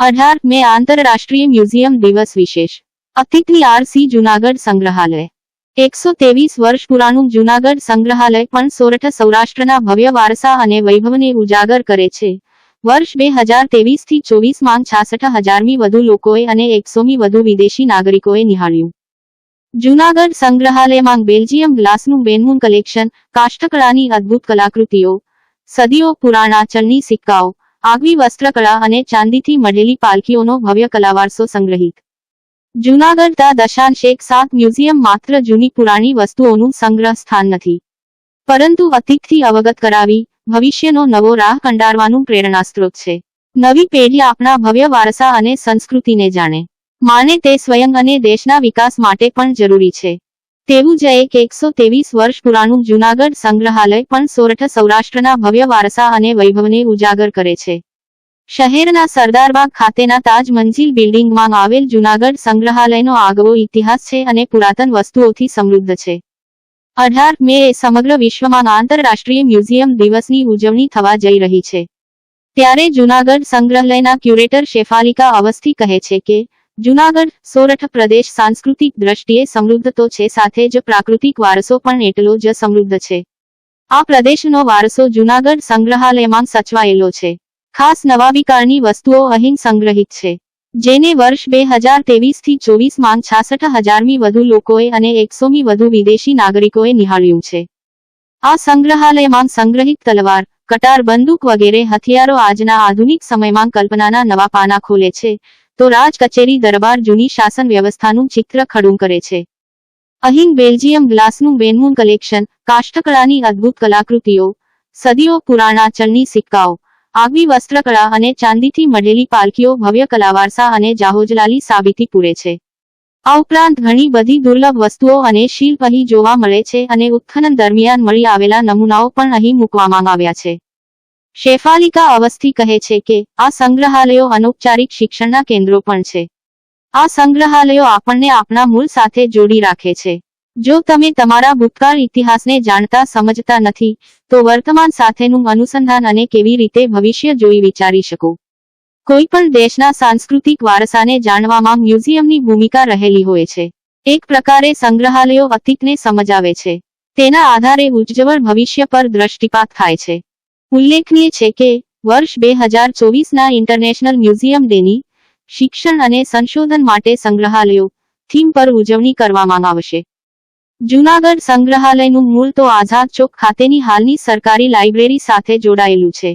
18 મે આંતરરાષ્ટ્રીય મ્યુઝિયમ દિવસ વિશેષ અતિથિ આરસી જૂનાગઢ સંગ્રહાલય 123 વર્ષ પુરાણું જૂનાગઢ સંગ્રહાલય પણ સોરઠ સૌરાષ્ટ્રના ભવ્ય વારસા અને વૈભવને ઉજાગર કરે છે। વર્ષ 2023 થી 24 માં 66,000મી વધુ લોકોએ અને 100મી વધુ વિદેશી નાગરિકોએ નિહાળ્યું। જૂનાગઢ સંગ્રહાલયમાં બેલ્જિયમ ગ્લાસનું બેનમૂન કલેક્શન, કાષ્ઠકળાની અદ્ભુત કલાકૃતિઓ, સદીઓ પુરાણા ચલણી સિક્કાઓ, આગવી વસ્ત્રકળા અને ચાંદીથી મઢેલી પાલખીઓનો ભવ્ય કલાવારસો સંગ્રહિત। જૂનાગઢ .7 મ્યુઝિયમ માત્ર જૂની પુરાણી વસ્તુઓનું સંગ્રહ સ્થાન નથી, પરંતુ અતીતથી અવગત કરાવી ભવિષ્યનો નવો રાહ કંડારવાનું પ્રેરણાસ્ત્રોત છે। નવી પેઢી આપણા ભવ્ય વારસા અને સંસ્કૃતિને જાણે, માને તે સ્વયં અને દેશના વિકાસ માટે પણ જરૂરી છે। તેવું જ એક 123 વર્ષ પુરાણું જૂનાગઢ સંગ્રહાલય પણ સોરઠ સૌરાષ્ટ્રના ભવ્ય વારસા અને વૈભવને ઉજાગર કરે છે। શહેરના સરદારબાગ ખાતેના તાજ મંજિલ બિલ્ડિંગમાં આવેલ જૂનાગઢ સંગ્રહાલયનો આગવો ઇતિહાસ છે અને પુરાતન વસ્તુઓથી સમૃદ્ધ છે। 18 મે સમગ્ર વિશ્વમાં આંતરરાષ્ટ્રીય મ્યુઝિયમ દિવસની ઉજવણી થવા જઈ રહી છે। ત્યારે જૂનાગઢ સંગ્રહાલયના ક્યુરેટર શેફાલિકા અવસ્થી કહે છે કે જૂનાગઢ સોરઠ પ્રદેશ સાંસ્કૃતિક દ્રષ્ટિએ સમૃદ્ધ તો છે, સાથે જ પ્રાકૃતિક વારસો પણ એટલો જ સમૃદ્ધ છે। આ પ્રદેશનો વારસો જૂનાગઢ સંગ્રહાલયમાં સચવાયેલો છે। ખાસ નવાબીકાળની વસ્તુઓ અહીં સંગ્રહિત છે, જેને વર્ષ 2023 થી 24 માં 66,000મી વધુ લોકોએ અને 100મી વધુ વિદેશી નાગરિકોએ નિહાળ્યું છે। આ સંગ્રહાલયમાં સંગ્રહિત તલવાર, કટાર, બંદૂક વગેરે હથિયારો આજના આધુનિક સમયમાં કલ્પનાના નવા પાના ખોલે છે, તો રાજ કચેરી દરબાર જૂની શાસન વ્યવસ્થાનું ચિત્ર ખડું કરે છે। અહીં બેલ્જિયમ ગ્લાસનું બેનમૂન કલેક્શન, કાષ્ઠકળાની અદ્ભુત કલાકૃતિઓ, સદીઓ પુરાણા ચલણી સિક્કાઓ, આગવી વસ્ત્રકળા અને ચાંદીથી મઢેલી પાલખીઓ ભવ્ય કલાવારસા અને જાહોજલાલી સાબિતી પૂરે છે। આ ઉપરાંત ઘણી બધી દુર્લભ વસ્તુઓ અને શિલ્પ અહીં જોવા મળે છે અને ઉત્ખનન દરમિયાન મળી આવેલા નમૂનાઓ પણ અહીં મૂકવામાં આવ્યા છે। શેફાલિકા અવસ્થી કહે છે કે આ સંગ્રહાલયો અનૌપચારિક શિક્ષણના કેન્દ્રો પણ છે। આ સંગ્રહાલયો આપણને આપણા મૂળ સાથે જોડી રાખે છે। જો તમે તમારા ભૂતકાળ ઇતિહાસને જાણતા સમજતા નથી, તો વર્તમાન સાથેનું અનુસંધાન અને કેવી રીતે ભવિષ્ય જોઈ વિચારી શકો। કોઈ પણ દેશના સાંસ્કૃતિક વારસાને જાણવામાં મ્યુઝિયમની ભૂમિકા રહેલી હોય છે। એક પ્રકારે સંગ્રહાલયો અતીતને સમજાવે છે, તેના આધારે ઉજ્જવળ ભવિષ્ય પર દ્રષ્ટિપાત થાય છે। ઉલ્લેખનીય છે કે વર્ષ 2024ના ઇન્ટરનેશનલ મ્યુઝિયમ ડેની શિક્ષણ અને સંશોધન માટે સંગ્રહાલયો થીમ પર ઉજવણી કરવામાં આવશે। જૂનાગઢ સંગ્રહાલયનું મૂળ તો આઝાદ ચોક ખાતેની હાલની સરકારી લાઇબ્રેરી સાથે જોડાયેલું છે।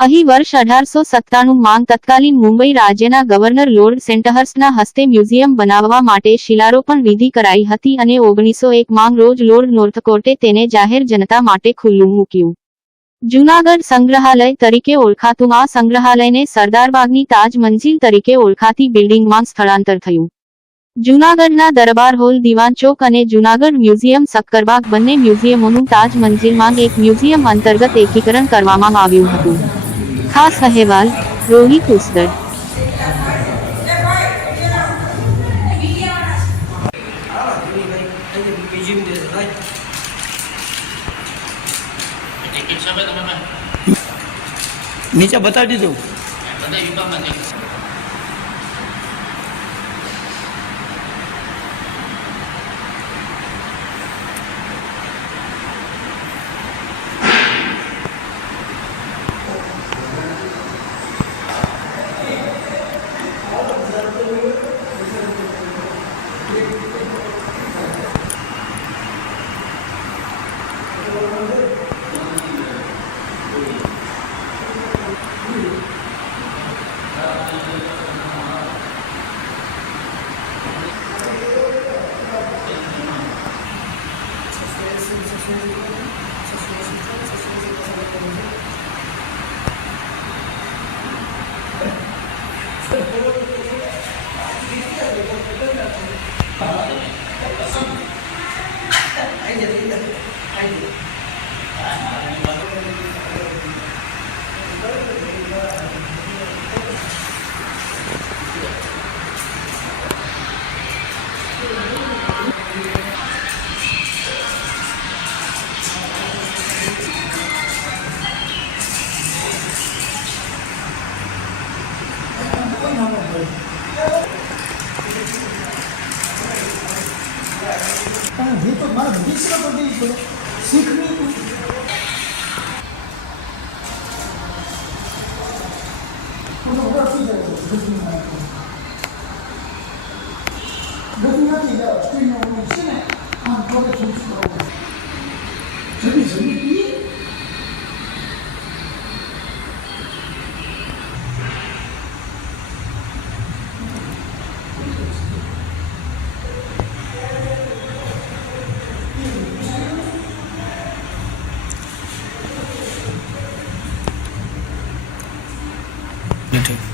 અહીં વર્ષ 1897 માં તત્કાલીન મુંબઈ રાજ્યના ગવર્નર લોર્ડ સેન્ટહર્સ્ટના હસ્તે મ્યુઝિયમ બનાવવા માટે શિલારોપણ વિધિ કરાઈ હતી અને 1901 માં રોજ લોર્ડ નોર્થકોર્ટે તેને જાહેર જનતા માટે ખુલ્લું મૂક્યું। જૂનાગઢ સંગ્રહાલય તરીકે ઓળખાતું આ સંગ્રહાલયને સરદારબાગની તાજ મંજિલ તરીકે ઓળખાતી બિલ્ડિંગમાં સ્થળાંતર થયું। જૂનાગઢના દરબાર હોલ, દીવાન ચોક અને જૂનાગઢ મ્યુઝિયમ સક્કરબાગ બંને મ્યુઝિયમોનું તાજ મંજિલમાં એક મ્યુઝિયમ અંતર્ગત એકીકરણ કરવામાં આવ્યું હતું। ખાસ અહેવાલ રોહિત ઉસદડ। નીચે બતાવી દીધું। નથી.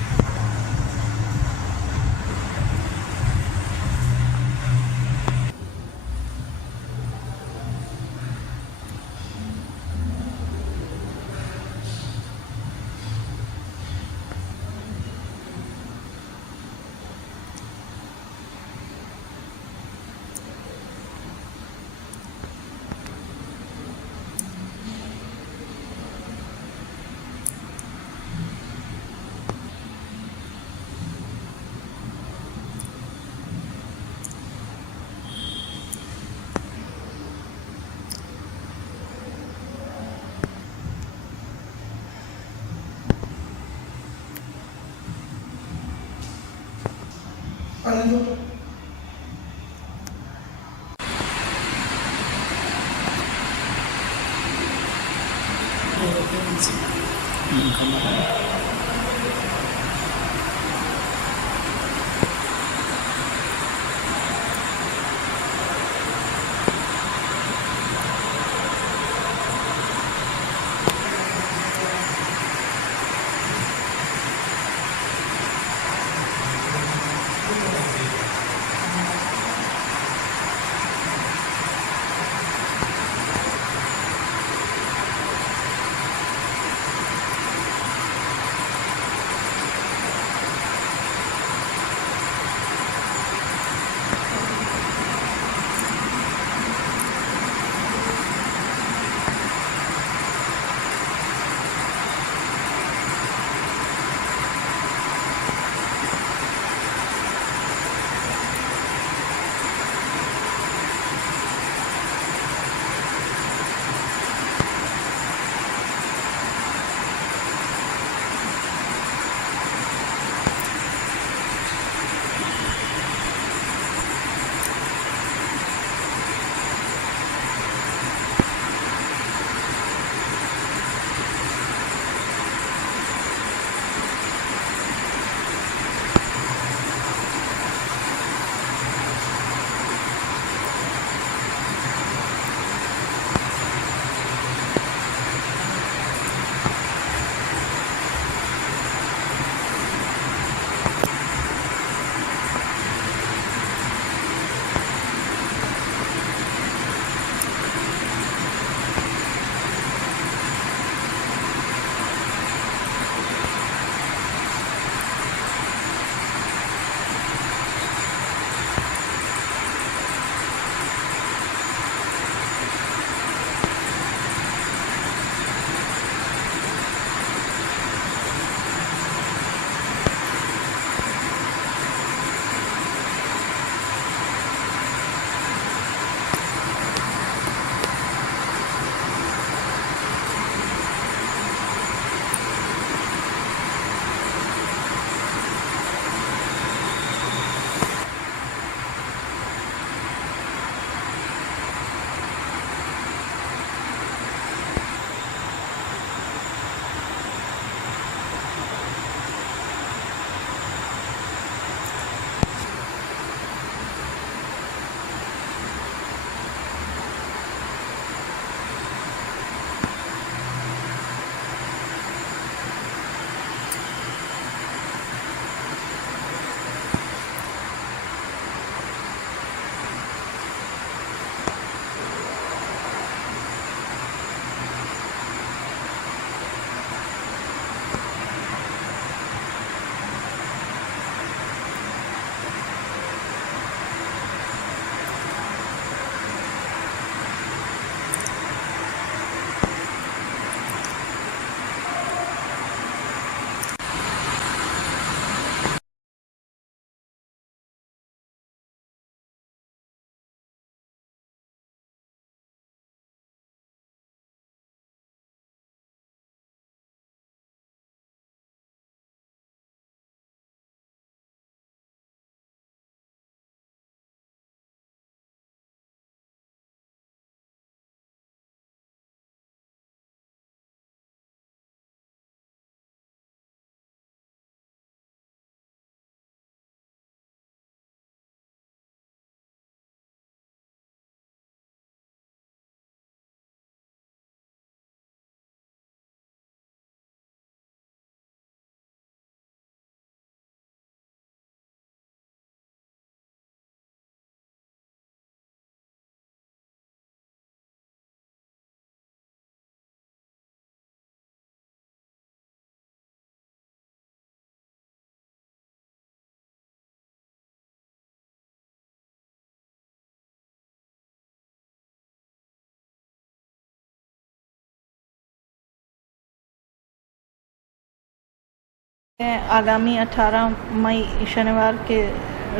आगामी 18 मई शनिवार के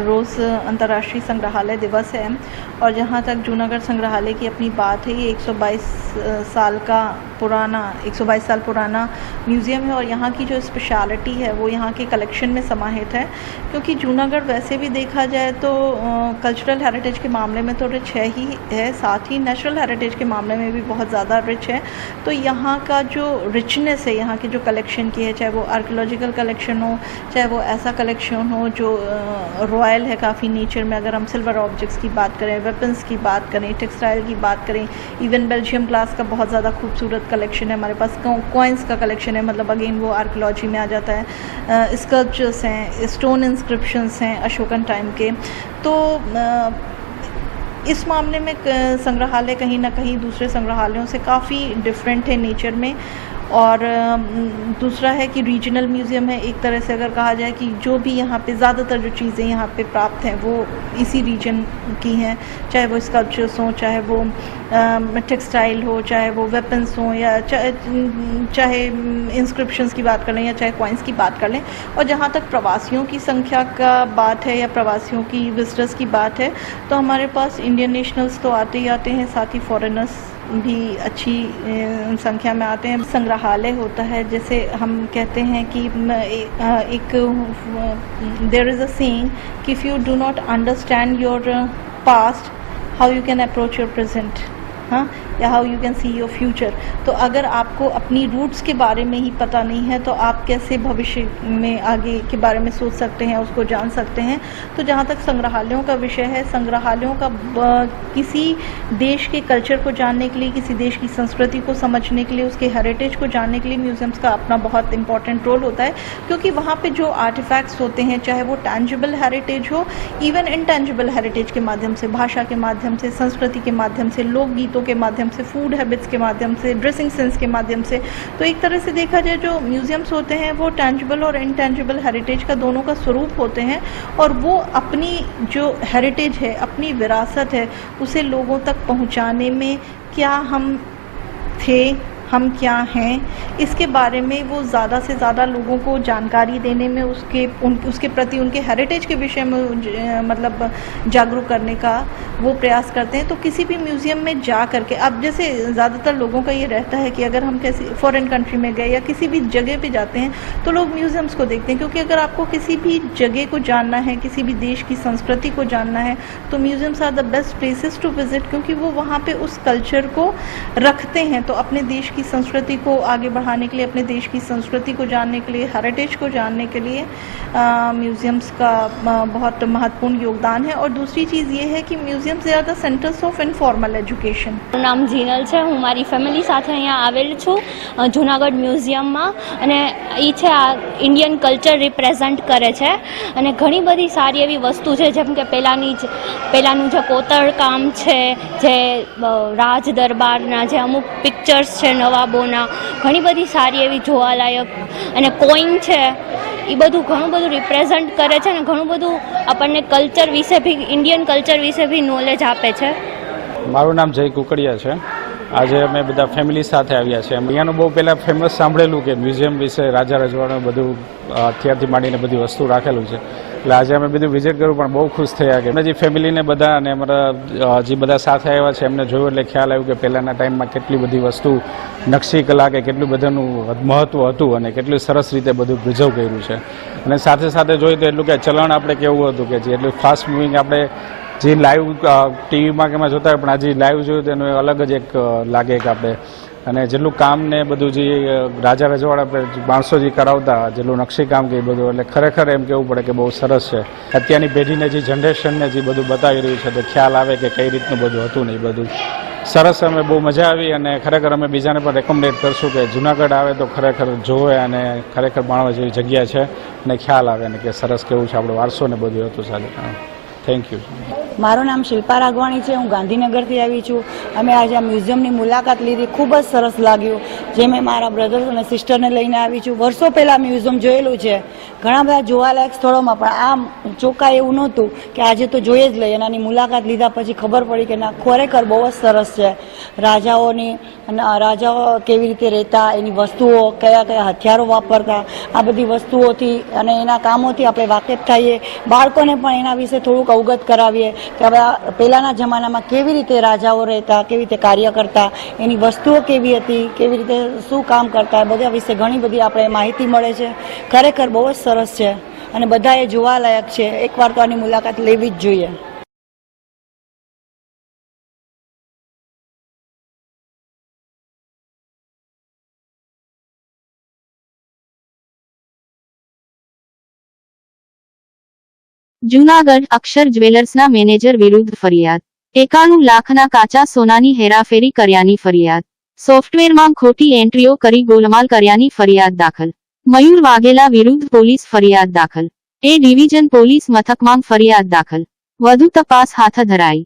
रोज़ अंतर्राष्ट्रीय संग्रहालय दिवस है और जहाँ तक जूनागढ़ संग्रहालय की अपनी बात है, ये 122 साल पुराना म्यूज़ियम है और यहाँ की जो स्पेशलिटी है वो यहाँ के कलेक्शन में समाहित है। क्योंकि जूनागढ़ वैसे भी देखा जाए तो कल्चरल हेरिटेज के मामले में तो रिच है ही है, साथ ही नेचुरल हेरिटेज के मामले में भी बहुत ज़्यादा रिच है। तो यहाँ का जो रिचनेस है, यहाँ की जो कलेक्शन की है, चाहे वो आर्कियोलॉजिकल कलेक्शन हो, चाहे वो ऐसा कलेक्शन हो जो रॉयल है काफ़ी नेचर में, अगर हम सिल्वर ऑब्जेक्ट्स की बात करें, वेपन्स की बात करें, टेक्सटाइल की बात करें, इवन बेल्जियम ग्लास का बहुत ज़्यादा खूबसूरत कलेक्शन है हमारे पास, कॉइन्स का कलेक्शन है, मतलब अगेन वो आर्कियोलॉजी में आ जाता है, स्कल्पचर्स हैं, स्टोन इंस्क्रिप्शंस हैं अशोकन टाइम के। तो इस मामले में संग्रहालय कहीं ना कहीं दूसरे संग्रहालयों से काफ़ी डिफरेंट है नेचर में। और दूसरा है कि रीजनल म्यूज़ियम है, एक तरह से अगर कहा जाए कि जो भी यहाँ पे ज़्यादातर जो चीज़ें यहाँ पे प्राप्त हैं वो इसी रीजन की हैं, चाहे वो स्कल्पचर्स हों, चाहे वो टेक्सटाइल हो, चाहे वो वेपन्स हों, या चाहे इंस्क्रिप्शंस की बात कर लें या चाहे कॉइन्स की बात कर लें। और जहाँ तक प्रवासियों की संख्या का बात है या प्रवासियों की विजिटर्स की बात है, तो हमारे पास इंडियन नेशनल्स तो आते ही आते हैं, साथ ही फॉरेनर्स भी अच्छी संख्या में आते हैं। संग्रहालय होता है, जैसे हम कहते हैं कि एक देयर इज़ अ सेइंग कि if you do not understand your past, how you can approach your present, हाँ, या how you can see your future. तो अगर आपको अपनी रूट्स के बारे में ही पता नहीं है तो आप कैसे भविष्य में आगे के बारे में सोच सकते हैं, उसको जान सकते हैं। तो जहाँ तक संग्रहालयों का विषय है, संग्रहालयों का किसी देश के कल्चर को जानने के लिए, किसी देश की संस्कृति को समझने के लिए, उसके हेरिटेज को जानने के लिए म्यूज़ियम्स का अपना बहुत इंपॉर्टेंट रोल होता है। क्योंकि वहाँ पे जो आर्टिफैक्ट्स होते हैं, चाहे वो टैंजिबल हेरिटेज हो, इवन इनटैंजिबल हेरिटेज के माध्यम से, भाषा के माध्यम से, संस्कृति के माध्यम से, लोकगीतों के माध्यम से, फूड हैबिट्स के माध्यम से, ड्रेसिंग सेंस के माध्यम से, तो एक तरह से देखा जाए जो म्यूज़ियम्स होते हैं वो टैंजिबल और इनटैंजिबल हेरिटेज का दोनों का स्वरूप होते हैं। और वो अपनी जो हेरिटेज है, अपनी विरासत है, उसे लोगों तक पहुंचाने में क्या हम थे, हम क्या हैं, इसके बारे में वो ज़्यादा से ज़्यादा लोगों को जानकारी देने में, उसके प्रति, उनके हेरिटेज के विषय में मतलब जागरूक करने का वो प्रयास करते हैं। तो किसी भी म्यूज़ियम में जा करके, अब जैसे ज़्यादातर लोगों का ये रहता है कि अगर हम किसी फॉरेन कंट्री में गए या किसी भी जगह पे जाते हैं तो लोग म्यूज़ियम्स को देखते हैं, क्योंकि अगर आपको किसी भी जगह को जानना है, किसी भी देश की संस्कृति को जानना है, तो museums are the best places to visit, क्योंकि वो वहाँ पे उस कल्चर को रखते हैं। तो अपने देश की संस्कृति को आगे बढ़ाने के लिए, अपने देश की संस्कृति को जानने के लिए, हेरिटेज को जानने के लिए म्यूज़ियम्स का बहुत महत्वपूर्ण योगदान है। और दूसरी चीज़ ये है कि museums they are the centres of informal education. મારું નામ જીનલ છે, હું મારી ફેમિલી સાથે અહીંયા આવેલ છું જૂનાગઢ મ્યુઝિયમમાં, અને એ છે આ ઇન્ડિયન કલ્ચર રિપ્રેઝન્ટ કરે છે અને ઘણી બધી સારી એવી વસ્તુ છે, જેમ કે પહેલાંનું જે કોતર કામ છે, જે રાજ દરબારના જે અમુક પિક્ચર્સ છે નવાબોના, ઘણી બધી સારી એવી જોવાલાયક, અને કોઈન છે, એ બધું ઘણું બધું રિપ્રેઝન્ટ કરે છે અને ઘણું બધું આપણને કલ્ચર વિશે બી, ઇન્ડિયન કલ્ચર વિશે બી નોલેજ આપે છે. મારું નામ જય કુકડિયા છે. આજે અમે બધા ફેમિલી સાથે આવ્યા છે. અહીંયાનું બહુ પહેલાં ફેમસ સાંભળેલું કે મ્યુઝિયમ વિશે રાજા રજવાડાનું બધું અત્યારથી માંડીને બધી વસ્તુ રાખેલું છે, એટલે આજે અમે બધું વિઝિટ કર્યું પણ બહુ ખુશ થયા કે જે ફેમિલીને બધા અને અમારા જે બધા સાથે આવ્યા છે એમને જોયું એટલે ખ્યાલ આવ્યું કે પહેલાંના ટાઈમમાં કેટલી બધી વસ્તુ, નકશી કલા કે કેટલું બધાનું મહત્ત્વ હતું અને કેટલું સરસ રીતે બધું પ્રિઝર્વ કર્યું છે. અને સાથે સાથે જોઈએ તો એટલું કે ચલણ આપણે કેવું હતું કે જે એટલું ફાસ્ટ મૂવિંગ, આપણે જે લાઈવ ટીવીમાં કે એમાં જોતા હોય પણ આજે લાઈવ જોયું તો એનું અલગ જ એક લાગે કે આપણે, અને જેટલું કામ ને બધું જે રાજા રજવાડા આપણે માણસો જે કરાવતા, જેટલું નકશી કામ કે એ બધું, એટલે ખરેખર એમ કહેવું પડે કે બહુ સરસ છે. અત્યારની પેઢીને જે જનરેશનને જે બધું બતાવી રહ્યું છે તો ખ્યાલ આવે કે કઈ રીતનું બધું હતું ને એ બધું સરસ. અમે બહુ મજા આવી અને ખરેખર અમે બીજાને પણ રેકમેન્ડ કરશું કે જુનાગઢ આવે તો ખરેખર જોવે અને ખરેખર માણવા જેવી જગ્યા છે અને ખ્યાલ આવે ને કે સરસ કેવું છે આપણો વારસો ને બધું હતું સાથે. Thank you. મારું નામ શિલ્પા રાઘવાણી છે. હું ગાંધીનગરથી આવી છું. અમે આજે આ મ્યુઝિયમની મુલાકાત લીધી, ખૂબ જ સરસ લાગ્યું. જે મેં મારા બ્રધર અને સિસ્ટરને લઈને આવી છું. વર્ષો પહેલાં મ્યુઝિયમ જોયેલું છે ઘણા બધા જોવાલાયક સ્થળોમાં, પણ આ ચોખ્ખા એવું નહોતું કે આજે તો જોઈએ જ લઈએ. અને આની મુલાકાત લીધા પછી ખબર પડી કે ના, ખરેખર બહુ જ સરસ છે. રાજાઓ કેવી રીતે રહેતા, એની વસ્તુઓ, કયા કયા હથિયારો વાપરતા, આ બધી વસ્તુઓથી અને એના કામોથી આપણે વાકેફ થઈએ. બાળકોને પણ એના વિશે થોડુંક અવગત કરાવીએ કે હવે પહેલાંના જમાનામાં કેવી રીતે રાજાઓ રહેતા, કેવી રીતે કાર્ય કરતા, એની વસ્તુઓ કેવી હતી, કેવી રીતે શું કામ કરતા, બધા વિશે ઘણી બધી આપણે માહિતી મળે છે. ખરેખર બહુ જ સરસ છે અને બધાએ જોવાલાયક છે. એકવાર તો આની મુલાકાત લેવી જ જોઈએ. જૂનાગઢ અક્ષર જ્વેલર્સના મેનેજર વિરુદ્ધ ફરિયાદ. 91 લાખના કાચા સોનાની હેરાફેરી કર્યાની ફરિયાદ. સોફ્ટવેરમાં ખોટી એન્ટ્રીઓ કરી ગોલમાલ કર્યાની ફરિયાદ દાખલ. મયુર વાઘેલા વિરુદ્ધ પોલીસ ફરિયાદ દાખલ. એ ડિવિઝન પોલીસ મથકમાં ફરિયાદ દાખલ. વધુ તપાસ હાથ ધરાઈ.